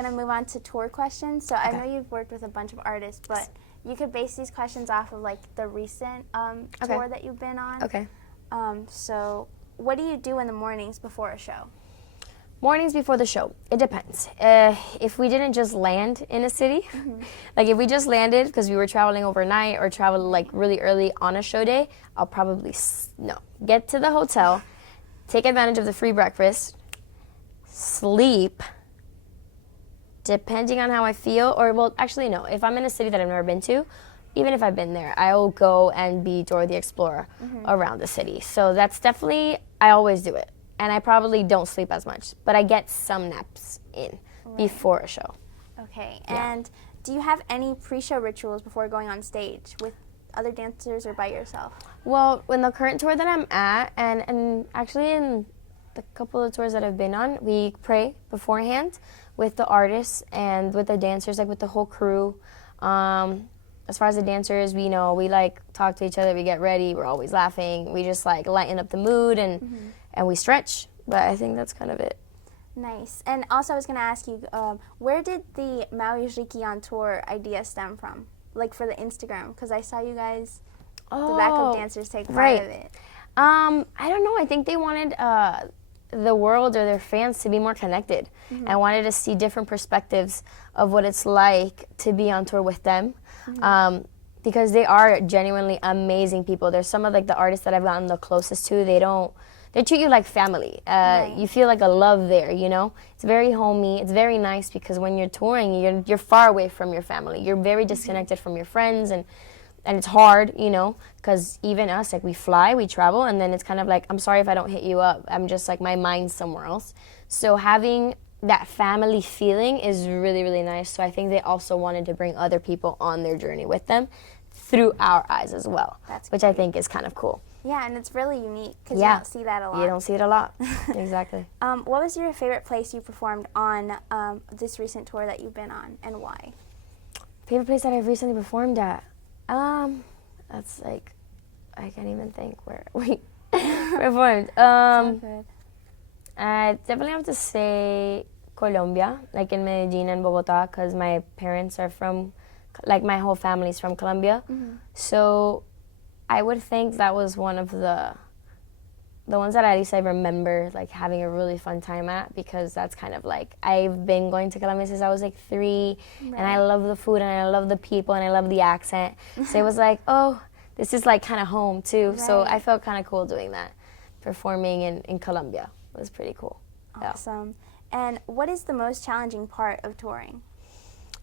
going to move on to tour questions. So I know you've worked with a bunch of artists, but you could base these questions off of, like, the recent tour that you've been on. Okay. So what do you do in the mornings before a show? Mornings before the show, it depends. If we didn't just land in a city, like if we just landed because we were traveling overnight or traveled like really early on a show day, I'll probably get to the hotel, take advantage of the free breakfast, sleep, depending on how I feel, or well, actually no, if I'm in a city that I've never been to, even if I've been there, I'll go and be Dora the Explorer around the city. So that's definitely, I always do it. And I probably don't sleep as much, but I get some naps in before a show. Okay, and do you have any pre-show rituals before going on stage with other dancers or by yourself? Well, in the current tour that I'm at, and actually in the couple of tours that I've been on, we pray beforehand with the artists and with the dancers, like with the whole crew. As far as the dancers, we like talk to each other, we get ready, we're always laughing, we just like lighten up the mood and we stretch, but I think that's kind of it. Nice. And also I was going to ask you, where did the Maui Riki on tour idea stem from? Like for the Instagram, because I saw you guys, the backup dancers, take part of it. I don't know, I think they wanted the world or their fans to be more connected. I wanted to see different perspectives of what it's like to be on tour with them. Because they are genuinely amazing people. There's some of like the artists that I've gotten the closest to, they treat you like family. You feel like a love there, you know? It's very homey. It's very nice because when you're touring, you're far away from your family. You're very disconnected from your friends, and it's hard, you know, because even us, like we fly, we travel, and then it's kind of like, I'm sorry if I don't hit you up. I'm just like, my mind's somewhere else. So having that family feeling is really, really nice. So I think they also wanted to bring other people on their journey with them through our eyes as well, which I think is kind of cool. Yeah, and it's really unique because you don't see that a lot. You don't see it a lot. Exactly. What was your favorite place you performed on this recent tour that you've been on, and why? Favorite place that I've recently performed at? That's like, I can't even think where we performed. Good. I definitely have to say Colombia, like in Medellin and Bogota, because my parents are from, like my whole family's from Colombia. So I would think that was one of the ones that at least I remember like having a really fun time at, because that's kind of like, I've been going to Colombia since I was like 3, and I love the food and I love the people and I love the accent. So it was like, oh, this is like kind of home too. So I felt kind of cool doing that, performing in Colombia. It was pretty cool. Awesome. And what is the most challenging part of touring?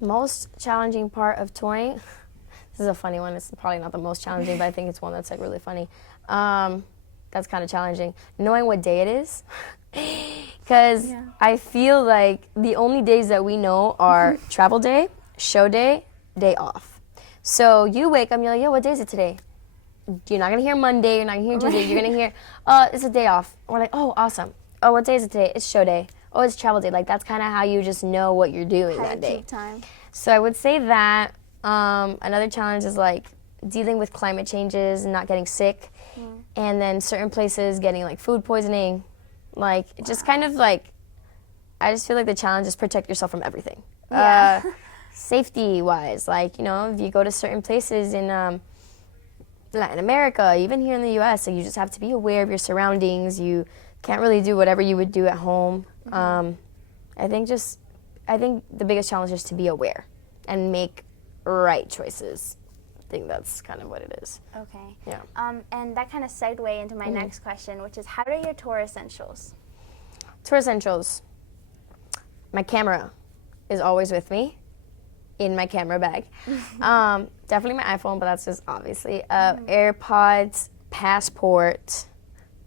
Most challenging part of touring? This is a funny one. It's probably not the most challenging, but I think it's one that's like really funny. That's kind of challenging. Knowing what day it is. Because I feel like the only days that we know are travel day, show day, day off. So you wake up and you're like, yo, what day is it today? You're not going to hear Monday, you're not going to hear Tuesday, you're going to hear, it's a day off. We're like, oh, awesome. Oh, what day is it today? It's show day. Oh, it's travel day. Like, that's kind of how you just know what you're doing that day. Time. So I would say that another challenge is, like, dealing with climate changes and not getting sick. And then certain places getting, like, food poisoning. Like, just kind of, like, I just feel like the challenge is protect yourself from everything. Yeah. Safety-wise, like, you know, if you go to certain places in Latin America, even here in the U.S., like, you just have to be aware of your surroundings. You can't really do whatever you would do at home. I think the biggest challenge is to be aware and make right choices. I think that's kind of what it is. Okay. Yeah. And that kind of segues into my next question, which is, how are your tour essentials? Tour essentials. My camera is always with me in my camera bag. Definitely my iPhone, but that's just obviously. AirPods, passport,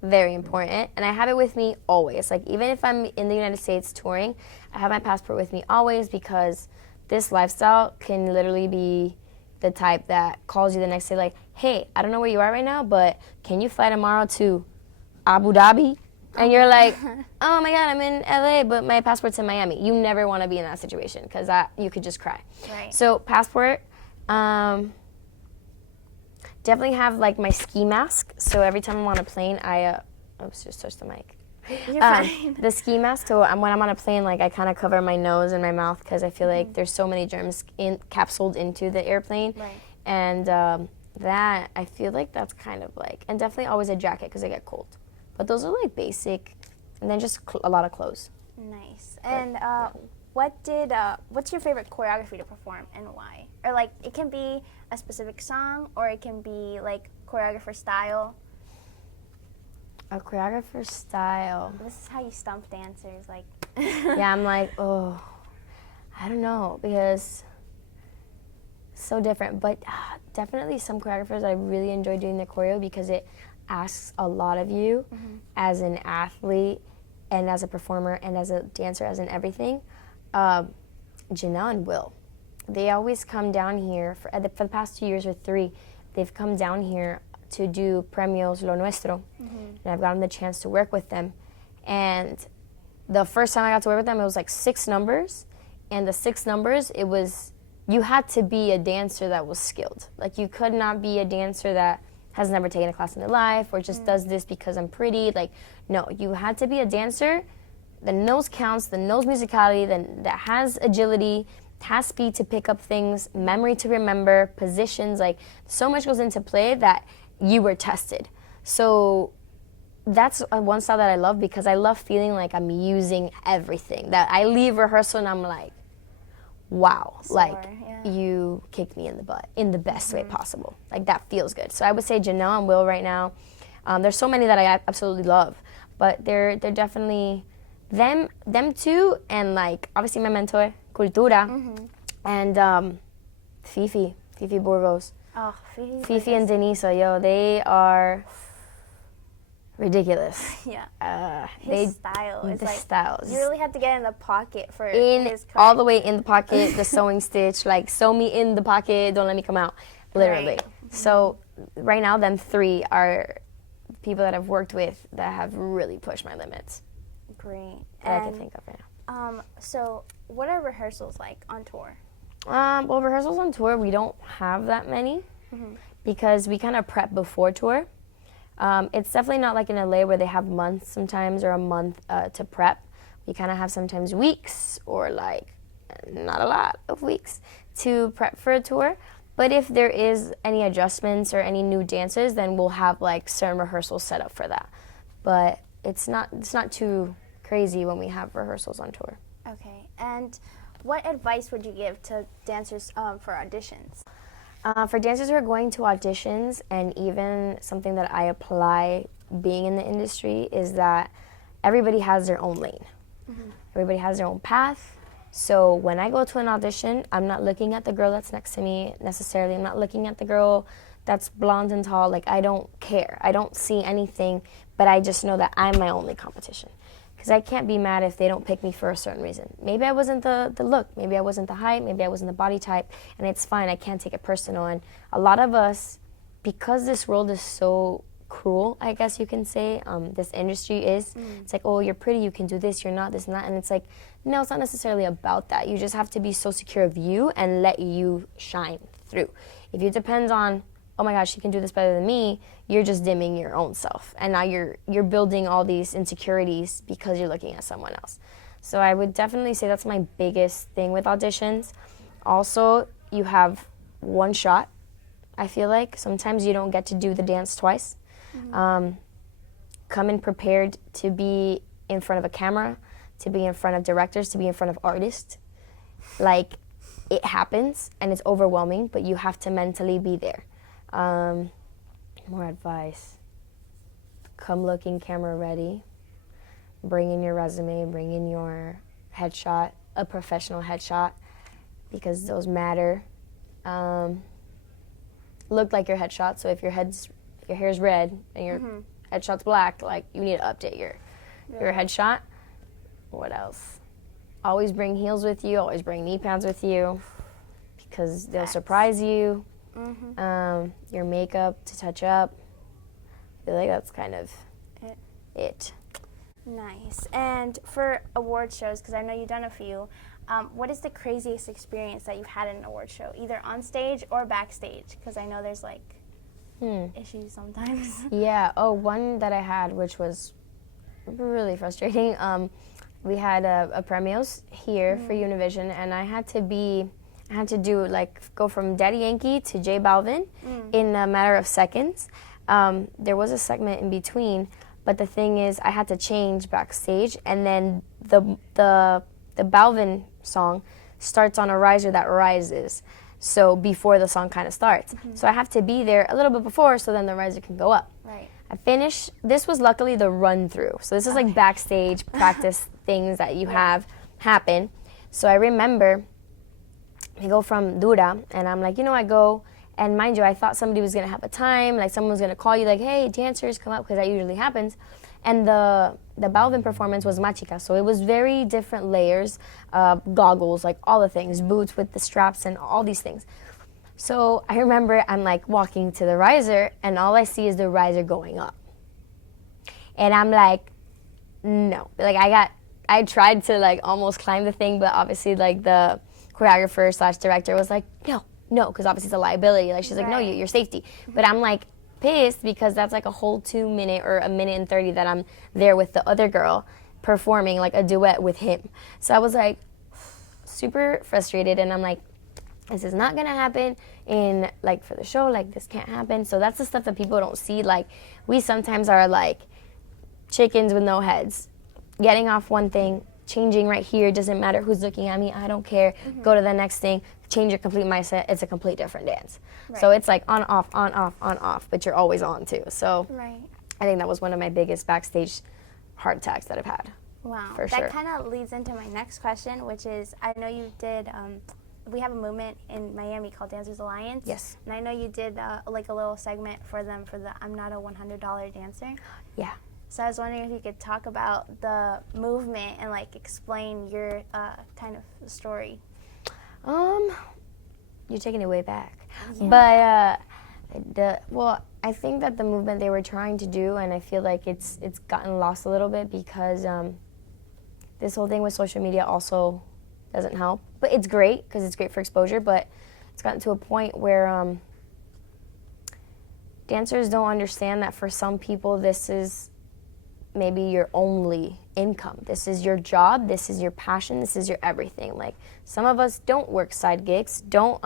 very important. And I have it with me always. Like, even if I'm in the United States touring, I have my passport with me always, because this lifestyle can literally be the type that calls you the next day like, hey, I don't know where you are right now, but can you fly tomorrow to Abu Dhabi? And you're like, oh my God, I'm in LA, but my passport's in Miami. You never want to be in that situation, because you could just cry. Right. So passport, definitely have like my ski mask. So every time I'm on a plane, oops, just touched the mic. You're fine. The ski mask, so when I'm on a plane, like I kind of cover my nose and my mouth because I feel like there's so many germs capsuled into the airplane. Right. And that, I feel like that's kind of like, and definitely always a jacket because I get cold. But those are like basic, and then just a lot of clothes. Nice. And what's your favorite choreography to perform and why? Or like, it can be a specific song or it can be like choreographer style. A choreographer style. This is how you stump dancers, like. Yeah, I'm like, oh, I don't know, because it's so different. But definitely some choreographers, I really enjoy doing the choreo because it asks a lot of you as an athlete and as a performer and as a dancer, as in everything. Janelle and Will, they always come down here, for the past 2 years or 3, they've come down here to do Premios Lo Nuestro, and I've gotten the chance to work with them. And the first time I got to work with them, it was like 6 numbers, and the 6 numbers, it was, you had to be a dancer that was skilled. Like, you could not be a dancer that has never taken a class in their life or just does this because I'm pretty. Like, no, you had to be a dancer that knows counts, that knows musicality, that has agility, has speed to pick up things, memory to remember, positions. Like, so much goes into play that you were tested. So that's one style that I love because I love feeling like I'm using everything. That I leave rehearsal and I'm like, wow, like you kicked me in the butt in the best way possible. Like, that feels good. So I would say Janelle and Will right now. There's so many that I absolutely love, but they're definitely them two, and like obviously my mentor Cultura and Fifi Burgos. Oh, Fifi and Denise, yo, they are ridiculous. Yeah. His style is like, styles. you really have to get in the pocket for his all the way in the pocket, the sewing stitch, like sew me in the pocket, don't let me come out, literally. Right. So right now, them 3 are people that I've worked with that have really pushed my limits. Great. That I can think of right now. So what are rehearsals like on tour? Well, rehearsals on tour, we don't have that many because we kind of prep before tour. It's definitely not like in LA where they have months sometimes or a month to prep. We kind of have sometimes weeks or like not a lot of weeks to prep for a tour. But if there is any adjustments or any new dances, then we'll have like certain rehearsals set up for that. But it's not too crazy when we have rehearsals on tour. Okay. And what advice would you give to dancers for auditions? For dancers who are going to auditions, and even something that I apply being in the industry, is that everybody has their own lane. Everybody has their own path. So when I go to an audition, I'm not looking at the girl that's next to me necessarily. I'm not looking at the girl that's blonde and tall. Like, I don't care. I don't see anything, but I just know that I'm my only competition. Because I can't be mad if they don't pick me for a certain reason. Maybe I wasn't the look, maybe I wasn't the height, maybe I wasn't the body type, and it's fine, I can't take it personal. And a lot of us, because this world is so cruel, I guess you can say, this industry is, it's like, oh, you're pretty, you can do this, you're not, this and that, and it's like, no, it's not necessarily about that. You just have to be so secure of you and let you shine through. If it depends on, oh my gosh, she can do this better than me, you're just dimming your own self. And now you're building all these insecurities because you're looking at someone else. So I would definitely say that's my biggest thing with auditions. Also, you have one shot, I feel like. Sometimes you don't get to do the dance twice. Come in prepared to be in front of a camera, to be in front of directors, to be in front of artists. Like, it happens and it's overwhelming, but you have to mentally be there. More advice. Come looking camera ready. Bring in your resume, bring in your headshot, a professional headshot, because those matter. Look like your headshot, so if your hair's red and your headshot's black, like, you need to update your headshot. What else? Always bring heels with you, always bring knee pads with you, because they'll surprise you. Your makeup to touch up. I feel like that's kind of it. Nice. And for award shows, because I know you've done a few, what is the craziest experience that you've had in an award show, either on stage or backstage? Because I know there's like issues sometimes. Yeah. Oh, one that I had, which was really frustrating. We had a premios here for Univision, and I had to do like go from Daddy Yankee to JBalvin in a matter of seconds. There was a segment in between, but the thing is, I had to change backstage, and then the Balvin song starts on a riser that rises. So before the song kind of starts. So I have to be there a little bit before so then the riser can go up. Right. I finished, this was luckily the run through. So this is like backstage practice things that you have happen. So I remember I go from Dura and I'm like, I go, and mind you, I thought somebody was gonna have a time, like someone was gonna call you like, hey, dancers come up, because that usually happens. And the Balvin performance was Machica, so it was very different layers, goggles, like all the things, boots with the straps and all these things. So I remember I'm like walking to the riser and all I see is the riser going up. And I'm like, no. Like I tried to like almost climb the thing, but obviously like the choreographer / director was like, no, because obviously it's a liability. Like she's like, no, your safety. But I'm like pissed because that's like a whole 2 minute or 1:30 that I'm there with the other girl performing like a duet with him. So I was like super frustrated and I'm like, this is not gonna happen in like for the show, like this can't happen. So that's the stuff that people don't see. Like we sometimes are like chickens with no heads, getting off one thing, changing right here, doesn't matter who's looking at me, I don't care, go to the next thing, change your complete mindset, it's a complete different dance. Right. So it's like on, off, but you're always on too. So I think that was one of my biggest backstage heart attacks that I've had. Wow. For sure. That kind of leads into my next question, which is, I know you did, we have a movement in Miami called Dancers Alliance. Yes. And I know you did like a little segment for them for the I'm Not a $100 Dancer. Yeah. So I was wondering if you could talk about the movement and like explain your kind of story. You're taking it way back. Yeah. But I think that the movement they were trying to do, and I feel like it's gotten lost a little bit because this whole thing with social media also doesn't help. But it's great because it's great for exposure, but it's gotten to a point where dancers don't understand that for some people this is maybe your only income. This is your job, this is your passion, this is your everything. Like some of us don't work side gigs, don't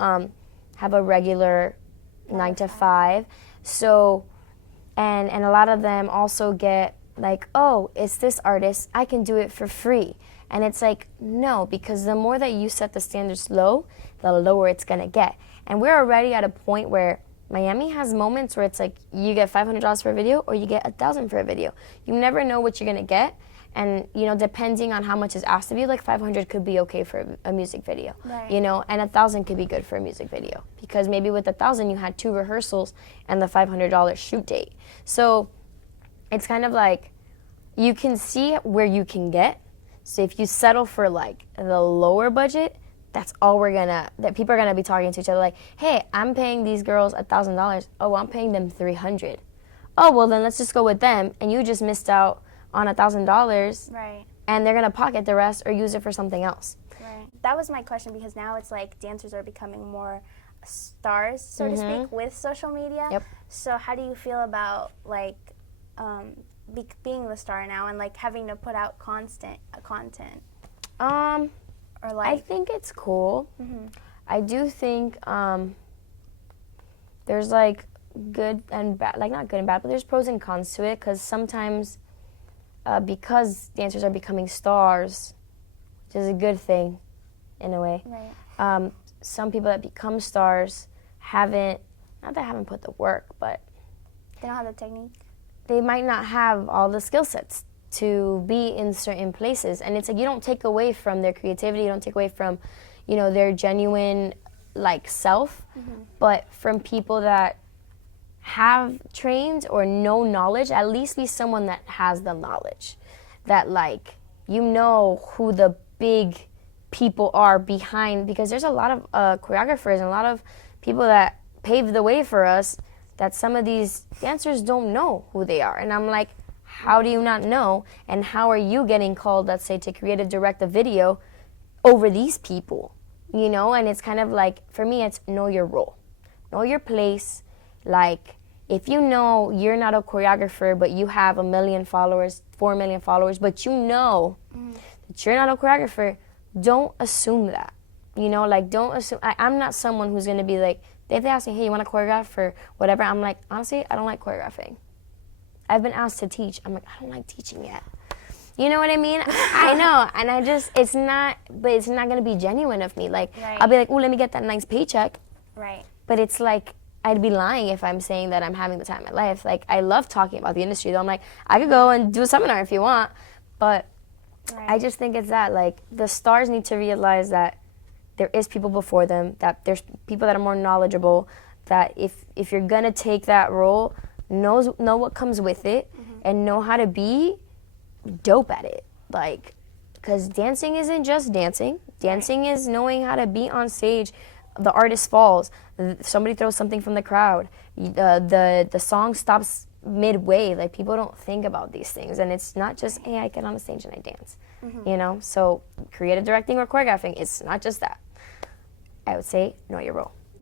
have a regular 9 to 5. So, and a lot of them also get like, oh, it's this artist, I can do it for free. And it's like, no, because the more that you set the standards low, the lower it's gonna get. And we're already at a point where Miami has moments where it's like you get $500 for a video or you get $1,000 for a video. You never know what you're gonna get, and depending on how much is asked of you, like $500 could be okay for a music video, and $1,000 could be good for a music video because maybe with $1,000 you had 2 rehearsals and the $500 shoot date. So it's kind of like you can see where you can get. So if you settle for like the lower budget, that's all that people are gonna be talking to each other like, hey, I'm paying these girls $1,000. Oh, I'm paying them $300. Oh, well then let's just go with them, and you just missed out on $1,000. Right. And they're gonna pocket the rest or use it for something else. Right. That was my question because now it's like dancers are becoming more stars, so to speak, with social media. Yep. So how do you feel about like being the star now and like having to put out content? Or like, I think it's cool. I do think there's like good and bad, like not good and bad, but there's pros and cons to it because sometimes because dancers are becoming stars, which is a good thing in a way. Right. Some people that become stars haven't put the work, but they don't have the technique. They might not have all the skill sets to be in certain places, and it's like you don't take away from their creativity, you don't take away from, their genuine like self, but from people that have trained or know knowledge, at least be someone that has the knowledge, that like who the big people are behind, because there's a lot of choreographers and a lot of people that paved the way for us that some of these dancers don't know who they are, and I'm like, how do you not know? And how are you getting called, let's say, to creative direct a video over these people? And it's kind of like, for me, it's know your role. Know your place. Like, if you know you're not a choreographer, but you have 1 million followers, 4 million followers, but you know that you're not a choreographer, don't assume that. You know, like, don't assume. I'm not someone who's going to be like, if they ask me, hey, you want to choreograph or whatever, I'm like, honestly, I don't like choreographing. I've been asked to teach. I'm like, I don't like teaching yet. You know what I mean? I know. And I just, it's not going to be genuine of me. Like, I'll be like, oh, let me get that nice paycheck. Right. But it's like, I'd be lying if I'm saying that I'm having the time of my life. Like, I love talking about the industry, though. I'm like, I could go and do a seminar if you want. But I just think it's that, like, the stars need to realize that there is people before them, that there's people that are more knowledgeable, that if you're going to take that role, know what comes with it, and know how to be dope at it. Like, because dancing isn't just dancing. Dancing is knowing how to be on stage. The artist falls. Somebody throws something from the crowd. The song stops midway. Like, people don't think about these things. And it's not just, hey, I get on the stage and I dance. You know? So creative directing or choreographing, it's not just that. I would say know your role.